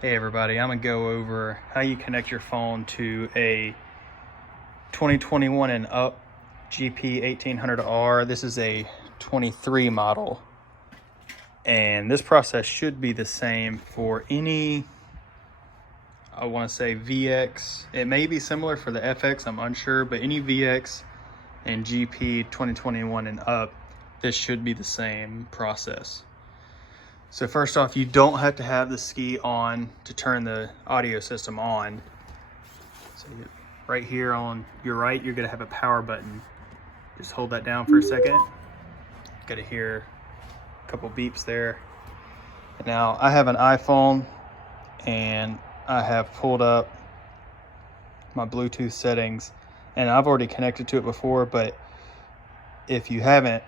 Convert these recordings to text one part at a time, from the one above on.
Hey everybody, I'm gonna go over how you connect your phone to a 2021 and up GP1800R. This is a 23 model, and this process should be the same for any, I want to say VX. It may be similar for the FX, I'm unsure, but any VX and GP 2021 and up, this should be the same process. So first off, you don't have to have the ski on to turn the audio system on. So right here on your right, you're gonna have a power button. Just hold that down for a second. Gonna hear a couple beeps there. Now I have an iPhone and I have pulled up my Bluetooth settings and I've already connected to it before, but if you haven't,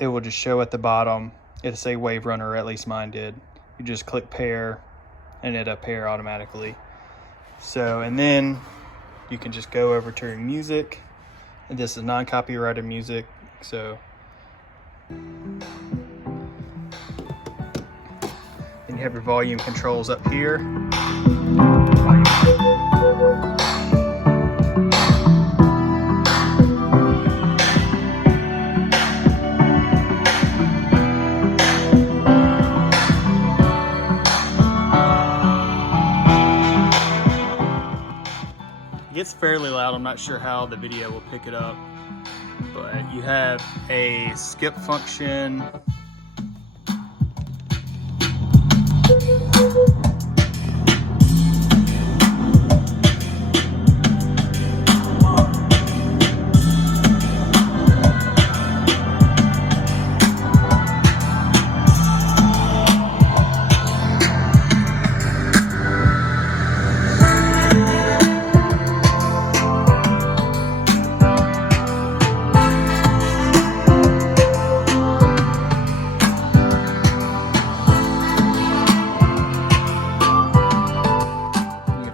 it will just show at the bottom. It'll say Waverunner, or at least mine did. You just click pair and it'll pair automatically. So, and then you can just go over to your music. And this is non-copyrighted music, so. Then you have your volume controls up here. It gets fairly loud. I'm not sure how the video will pick it up, but you have a skip function.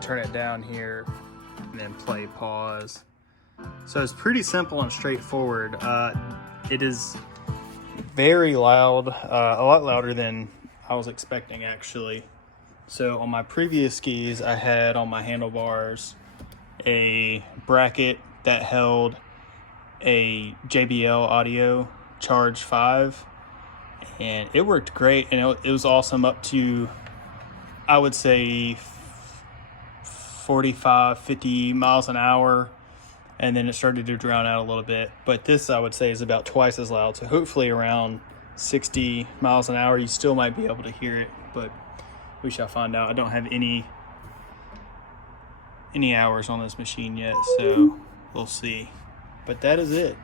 Turn it down here and then play pause. So it's pretty simple and straightforward. It is very loud, a lot louder than I was expecting actually. So on my previous skis, I had on my handlebars a bracket that held a JBL Audio Charge 5, and it worked great, and it was awesome up to, I would say, 45, 50 miles an hour, and then it started to drown out a little bit. But this, I would say, is about twice as loud. So hopefully around 60 miles an hour, you still might be able to hear it, but we shall find out. I don't have any hours on this machine yet, so we'll see. But that is it.